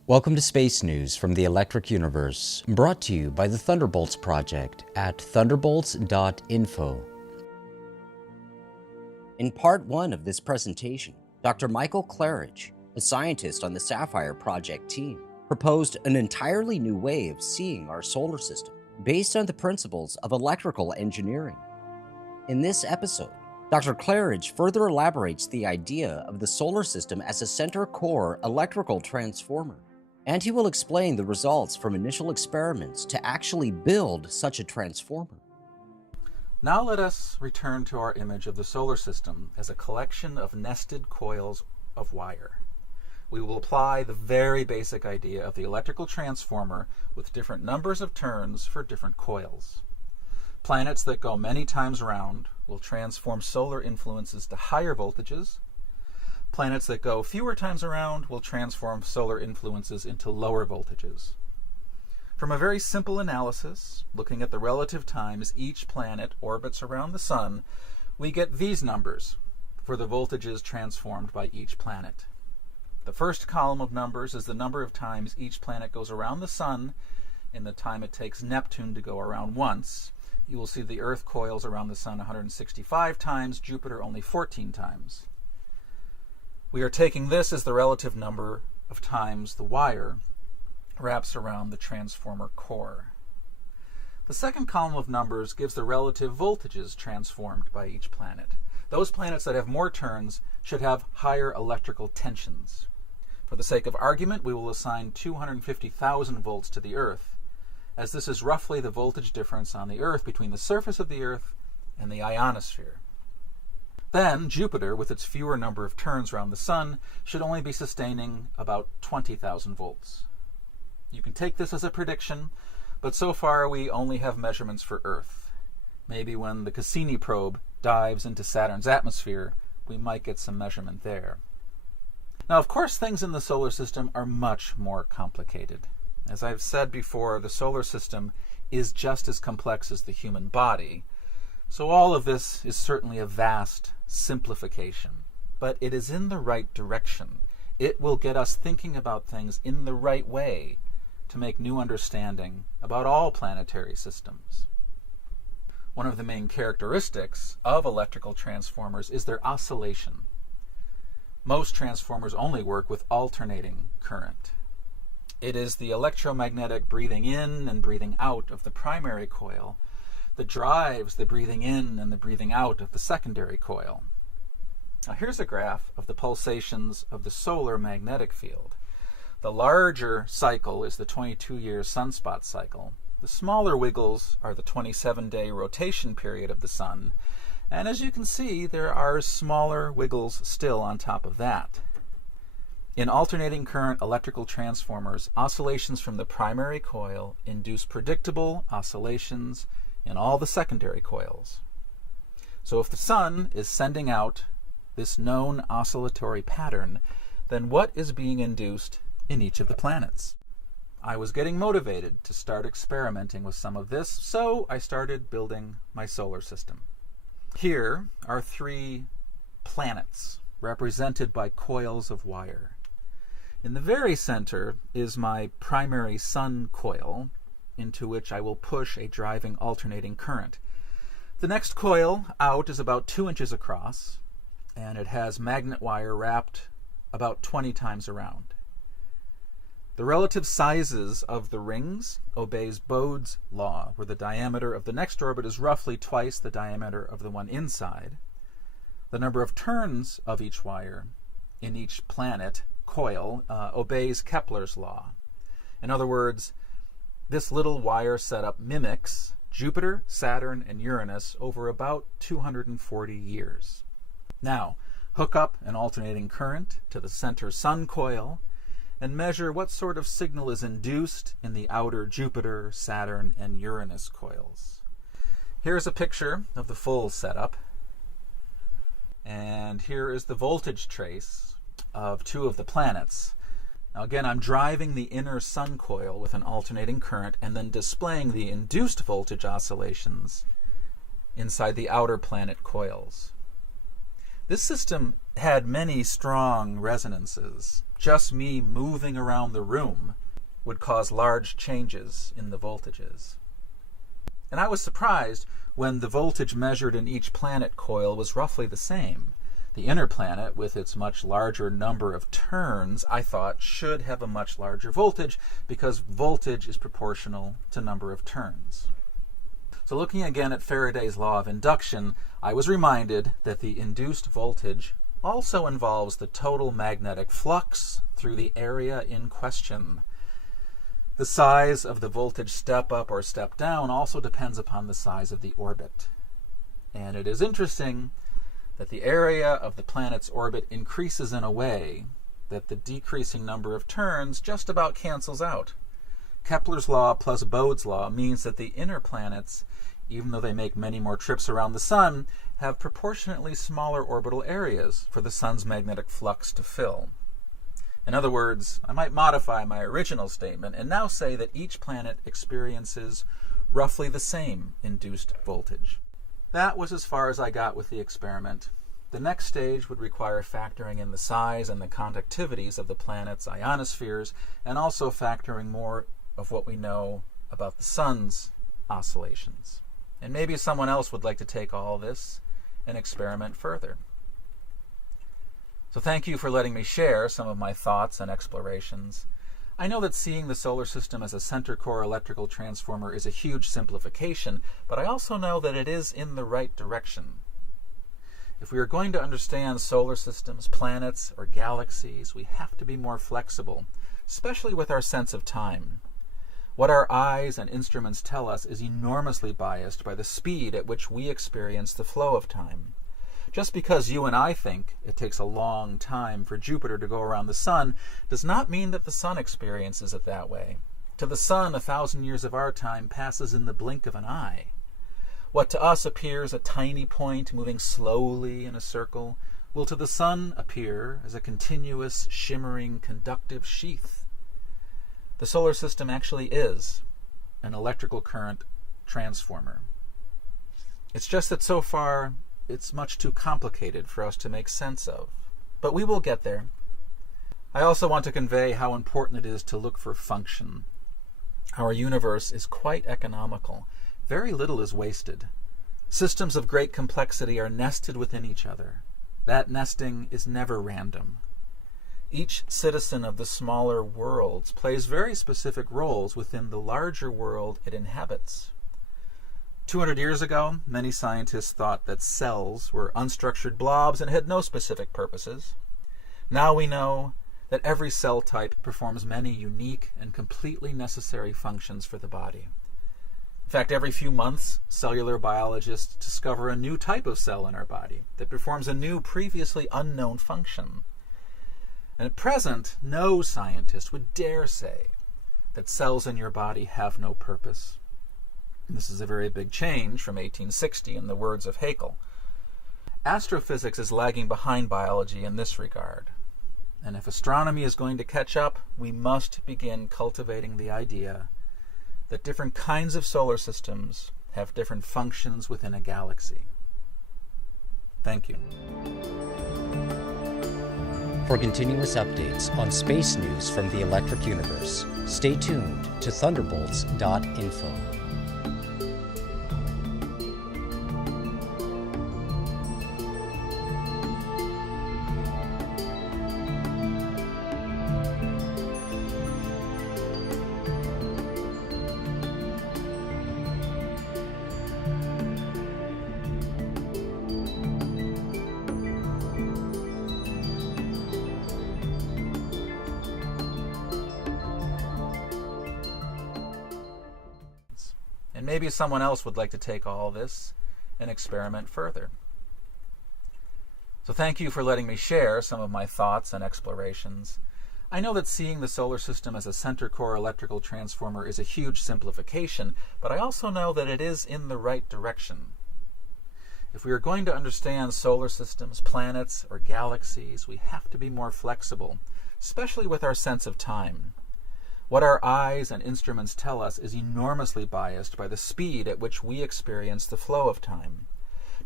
Welcome to Space News from the Electric Universe, brought to you by the Thunderbolts Project at thunderbolts.info. In part 1 of this presentation, Dr. Michael Claridge, a scientist on the Sapphire Project team, proposed an entirely new way of seeing our solar system based on the principles of electrical engineering. In this episode, Dr. Claridge further elaborates the idea of the solar system as a center core electrical transformer, and he will explain the results from initial experiments to actually build such a transformer. Now let us return to our image of the solar system as a collection of nested coils of wire. We will apply the very basic idea of the electrical transformer with different numbers of turns for different coils. Planets that go many times around will transform solar influences to higher voltages. Planets that go fewer times around will transform solar influences into lower voltages. From a very simple analysis, looking at the relative times each planet orbits around the Sun, we get these numbers for the voltages transformed by each planet. The first column of numbers is the number of times each planet goes around the Sun in the time it takes Neptune to go around once. You will see the Earth coils around the Sun 165 times, Jupiter only 14 times. We are taking this as the relative number of times the wire wraps around the transformer core. The second column of numbers gives the relative voltages transformed by each planet. Those planets that have more turns should have higher electrical tensions. For the sake of argument, we will assign 250,000 volts to the Earth, as this is roughly the voltage difference on the Earth between the surface of the Earth and the ionosphere. Then, Jupiter, with its fewer number of turns around the Sun, should only be sustaining about 20,000 volts. You can take this as a prediction, but so far we only have measurements for Earth. Maybe when the Cassini probe dives into Saturn's atmosphere, we might get some measurement there. Now, of course, things in the solar system are much more complicated. As I've said before, the solar system is just as complex as the human body, so all of this is certainly a vast simplification, but it is in the right direction. It will get us thinking about things in the right way to make new understanding about all planetary systems. One of the main characteristics of electrical transformers is their oscillation. Most transformers only work with alternating current. It is the electromagnetic breathing in and breathing out of the primary coil that drives the breathing in and the breathing out of the secondary coil. Now here's a graph of the pulsations of the solar magnetic field. The larger cycle is the 22-year sunspot cycle. The smaller wiggles are the 27-day rotation period of the Sun. And as you can see, there are smaller wiggles still on top of that. In alternating current electrical transformers, oscillations from the primary coil induce predictable oscillations in all the secondary coils. So if the Sun is sending out this known oscillatory pattern, then what is being induced in each of the planets? I was getting motivated to start experimenting with some of this, so I started building my solar system. Here are 3 planets represented by coils of wire. In the very center is my primary Sun coil, into which I will push a driving alternating current. The next coil out is about 2 inches across, and it has magnet wire wrapped about 20 times around. The relative sizes of the rings obeys Bode's law, where the diameter of the next orbit is roughly twice the diameter of the one inside. The number of turns of each wire in each planet coil obeys Kepler's law. In other words, this little wire setup mimics Jupiter, Saturn, and Uranus over about 240 years. Now, hook up an alternating current to the center Sun coil and measure what sort of signal is induced in the outer Jupiter, Saturn, and Uranus coils. Here's a picture of the full setup, and here is the voltage trace of 2 of the planets. Now again, I'm driving the inner Sun coil with an alternating current and then displaying the induced voltage oscillations inside the outer planet coils. This system had many strong resonances. Just me moving around the room would cause large changes in the voltages. And I was surprised when the voltage measured in each planet coil was roughly the same. The inner planet, with its much larger number of turns, I thought should have a much larger voltage because voltage is proportional to number of turns. So looking again at Faraday's law of induction, I was reminded that the induced voltage also involves the total magnetic flux through the area in question. The size of the voltage step up or step down also depends upon the size of the orbit. And it is interesting that the area of the planet's orbit increases in a way that the decreasing number of turns just about cancels out. Kepler's law plus Bode's law means that the inner planets, even though they make many more trips around the sun, have proportionately smaller orbital areas for the sun's magnetic flux to fill. In other words, I might modify my original statement and now say that each planet experiences roughly the same induced voltage. That was as far as I got with the experiment. The next stage would require factoring in the size and the conductivities of the planet's ionospheres and also factoring more of what we know about the sun's oscillations. And maybe someone else would like to take all this and experiment further. So thank you for letting me share some of my thoughts and explorations. I know that seeing the solar system as a center core electrical transformer is a huge simplification, but I also know that it is in the right direction. If we are going to understand solar systems, planets, or galaxies, we have to be more flexible, especially with our sense of time. What our eyes and instruments tell us is enormously biased by the speed at which we experience the flow of time. Just because you and I think it takes a long time for Jupiter to go around the sun does not mean that the sun experiences it that way. To the sun, 1,000 years of our time passes in the blink of an eye. What to us appears a tiny point moving slowly in a circle will to the sun appear as a continuous, shimmering, conductive sheath. The solar system actually is an electrical current transformer. It's just that so far it's much too complicated for us to make sense of. But we will get there. I also want to convey how important it is to look for function. Our universe is quite economical. Very little is wasted. Systems of great complexity are nested within each other. That nesting is never random. Each citizen of the smaller worlds plays very specific roles within the larger world it inhabits. 200 years ago, many scientists thought that cells were unstructured blobs and had no specific purposes. Now we know that every cell type performs many unique and completely necessary functions for the body. In fact, every few months, cellular biologists discover a new type of cell in our body that performs a new, previously unknown function. And at present, no scientist would dare say that cells in your body have no purpose. This is a very big change from 1860 in the words of Haeckel. Astrophysics is lagging behind biology in this regard. And if astronomy is going to catch up, we must begin cultivating the idea that different kinds of solar systems have different functions within a galaxy. Thank you. For continuous updates on space news from the electric universe, stay tuned to thunderbolts.info. And maybe someone else would like to take all this and experiment further. So thank you for letting me share some of my thoughts and explorations. I know that seeing the solar system as a center core electrical transformer is a huge simplification, but I also know that it is in the right direction. If we are going to understand solar systems, planets, or galaxies, we have to be more flexible, especially with our sense of time. What our eyes and instruments tell us is enormously biased by the speed at which we experience the flow of time.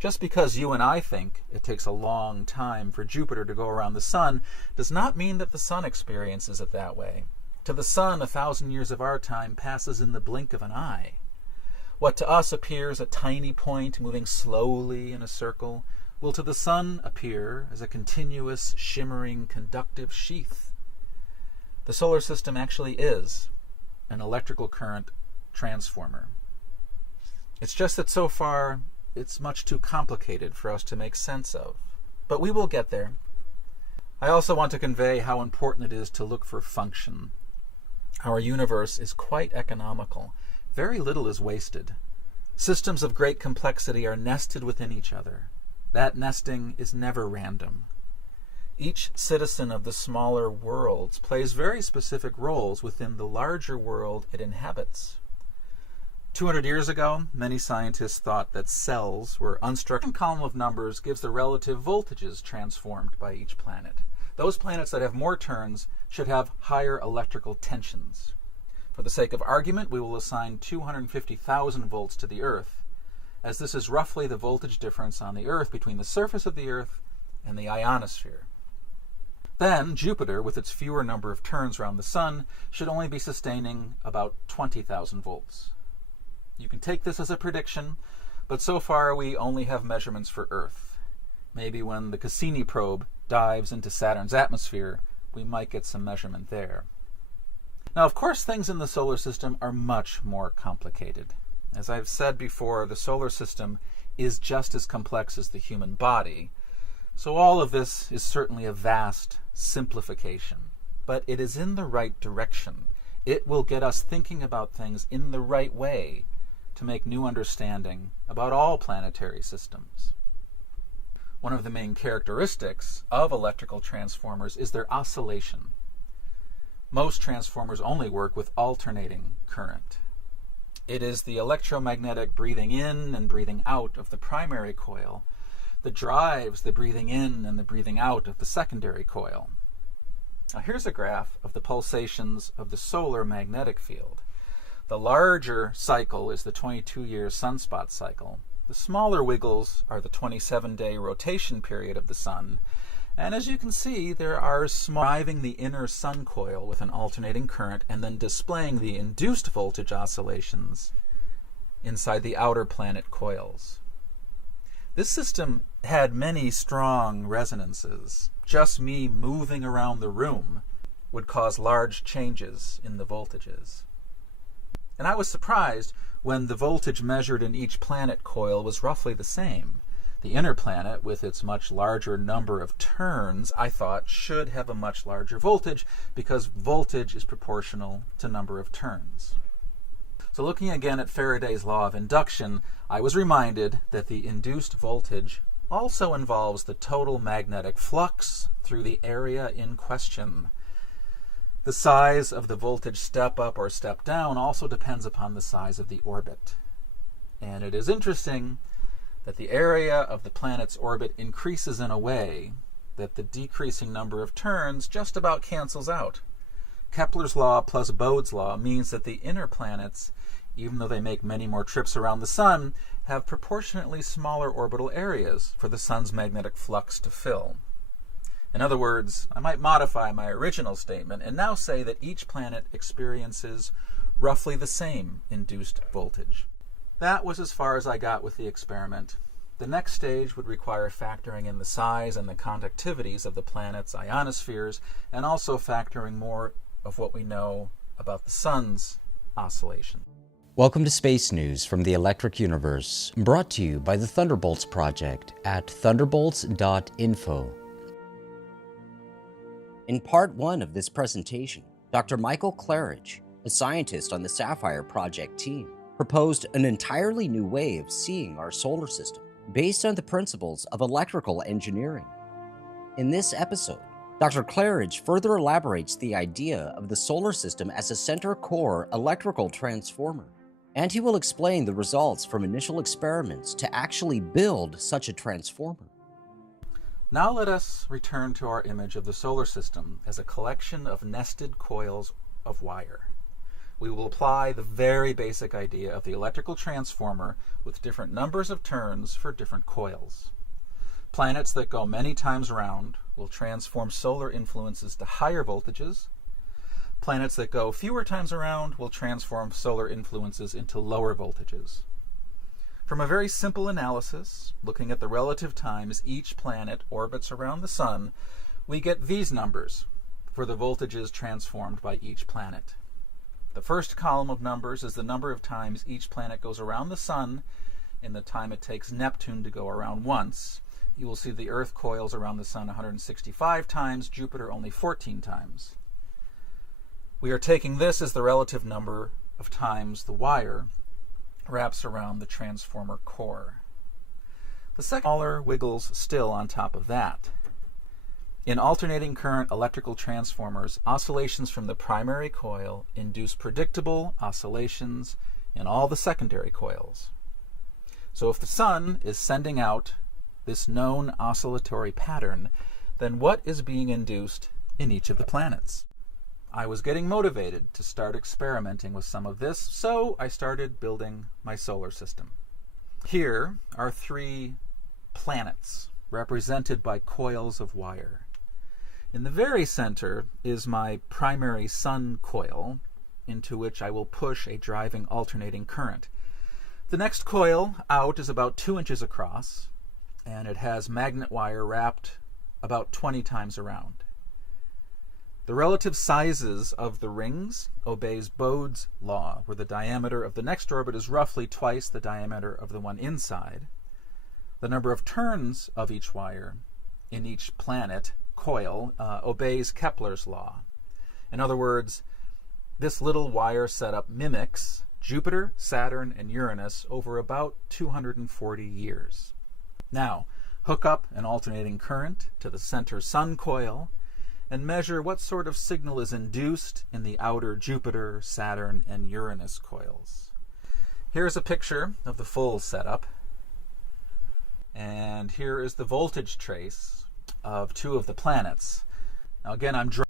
Just because you and I think it takes a long time for Jupiter to go around the Sun does not mean that the Sun experiences it that way. To the Sun, 1,000 years of our time passes in the blink of an eye. What to us appears a tiny point moving slowly in a circle will to the Sun appear as a continuous, shimmering, conductive sheath. The solar system actually is an electrical current transformer. It's just that so far it's much too complicated for us to make sense of. But we will get there. I also want to convey how important it is to look for function. Our universe is quite economical. Very little is wasted. Systems of great complexity are nested within each other. That nesting is never random. Each citizen of the smaller worlds plays very specific roles within the larger world it inhabits. 200 years ago, many scientists thought that cells were unstructured. A column of numbers gives the relative voltages transformed by each planet. Those planets that have more turns should have higher electrical tensions. For the sake of argument, we will assign 250,000 volts to the Earth, as this is roughly the voltage difference on the Earth between the surface of the Earth and the ionosphere. Then, Jupiter, with its fewer number of turns around the Sun, should only be sustaining about 20,000 volts. You can take this as a prediction, but so far we only have measurements for Earth. Maybe when the Cassini probe dives into Saturn's atmosphere, we might get some measurement there. Now, of course, things in the solar system are much more complicated. As I've said before, the solar system is just as complex as the human body, so all of this is certainly a vast simplification. But it is in the right direction. It will get us thinking about things in the right way to make new understanding about all planetary systems. One of the main characteristics of electrical transformers is their oscillation. Most transformers only work with alternating current. It is the electromagnetic breathing in and breathing out of the primary coil that drives the breathing in and the breathing out of the secondary coil. Now here's a graph of the pulsations of the solar magnetic field. The larger cycle is the 22-year sunspot cycle. The smaller wiggles are the 27-day rotation period of the Sun. And as you can see, there are driving the inner sun coil with an alternating current and then displaying the induced voltage oscillations inside the outer planet coils. This system had many strong resonances. Just me moving around the room would cause large changes in the voltages. And I was surprised when the voltage measured in each planet coil was roughly the same. The inner planet, with its much larger number of turns, I thought should have a much larger voltage because voltage is proportional to number of turns. So looking again at Faraday's law of induction, I was reminded that the induced voltage also involves the total magnetic flux through the area in question. The size of the voltage step up or step down also depends upon the size of the orbit. And it is interesting that the area of the planet's orbit increases in a way that the decreasing number of turns just about cancels out. Kepler's law plus Bode's law means that the inner planets, even though they make many more trips around the Sun, have proportionately smaller orbital areas for the Sun's magnetic flux to fill. In other words, I might modify my original statement and now say that each planet experiences roughly the same induced voltage. That was as far as I got with the experiment. The next stage would require factoring in the size and the conductivities of the planet's ionospheres and also factoring more of what we know about the Sun's oscillation. Welcome to Space News from the Electric Universe, brought to you by the Thunderbolts Project at thunderbolts.info. In Part 1 of this presentation, Dr. Michael Claridge, a scientist on the Sapphire Project team, proposed an entirely new way of seeing our solar system based on the principles of electrical engineering. In this episode, Dr. Claridge further elaborates the idea of the solar system as a center-core electrical transformer, and he will explain the results from initial experiments to actually build such a transformer. Now let us return to our image of the solar system as a collection of nested coils of wire. We will apply the very basic idea of the electrical transformer with different numbers of turns for different coils. Planets that go many times around will transform solar influences to higher voltages. Planets that go fewer times around will transform solar influences into lower voltages. From a very simple analysis, looking at the relative times each planet orbits around the Sun, we get these numbers for the voltages transformed by each planet. The first column of numbers is the number of times each planet goes around the Sun in the time it takes Neptune to go around once. You will see the Earth coils around the Sun 165 times, Jupiter only 14 times. We are taking this as the relative number of times the wire wraps around the transformer core. The second smaller wiggles still on top of that. In alternating current electrical transformers, oscillations from the primary coil induce predictable oscillations in all the secondary coils. So if the Sun is sending out this known oscillatory pattern, then what is being induced in each of the planets? I was getting motivated to start experimenting with some of this, so I started building my solar system. Here are 3 planets represented by coils of wire. In the very center is my primary Sun coil, into which I will push a driving alternating current. The next coil out is about 2 inches across, and it has magnet wire wrapped about 20 times around. The relative sizes of the rings obeys Bode's law, where the diameter of the next orbit is roughly twice the diameter of the one inside. The number of turns of each wire in each planet coil obeys Kepler's law. In other words, this little wire setup mimics Jupiter, Saturn, and Uranus over about 240 years. Now, hook up an alternating current to the center Sun coil and measure what sort of signal is induced in the outer Jupiter, Saturn, and Uranus coils. Here's a picture of the full setup, and here is the voltage trace of 2 of the planets. Now again, I'm